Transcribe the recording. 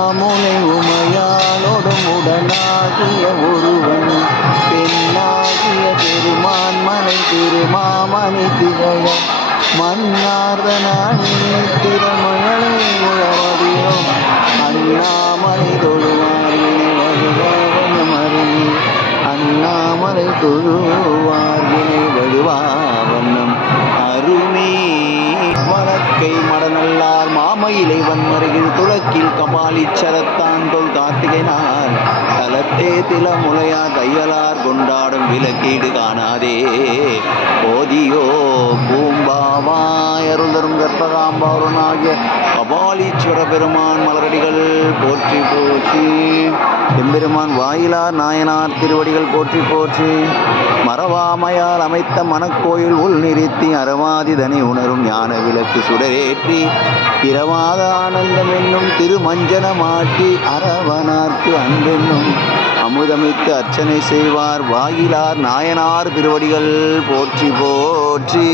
முனை உமையாளோடும் உடனாகிய ஒருவன் பெண்ணாகிய பெருமான் மனை திருமாமணி திகழ மன்னார்தனாணி திறமகளை உழவதியோ அண்ணாமலை தொழுவார்வினை வழுவாவனம் அருணி அண்ணாமலை தொழுவார்வினை வழுவாவனம் அருணி வழக்கை மடநல்லார் மாமயிலை வன்மருகில் துளக்கில் கபாலீச்சரத்தான் தொல் கார்த்திகைனார் தலத்தே தில முலையா தையலார் கொண்டாடும் விலக்கீடு காணாதே போதியோ பூம்பாவாய் அருள்தரும் கற்பகாம்பாருனாகிய கபாலீஸ்வர பெருமான் மலரடிகள் போற்றி போற்றி எம்பெருமான் வாயிலார் நாயனார் திருவடிகள் போற்றி போற்றி மரவாமையால் அமைத்த மனக்கோயில் உள் நிறுத்தி அறவாதிதனை உணரும் ஞான விளக்கு சுடரேற்றி இரவாத ஆனந்தம் என்னும் திருமஞ்சன மாட்டி அரவனார்க்கு அன்பென்னும் அமுதமித்து அர்ச்சனை செய்வார் வாயிலார் நாயனார் திருவடிகள் போற்றி போற்றி.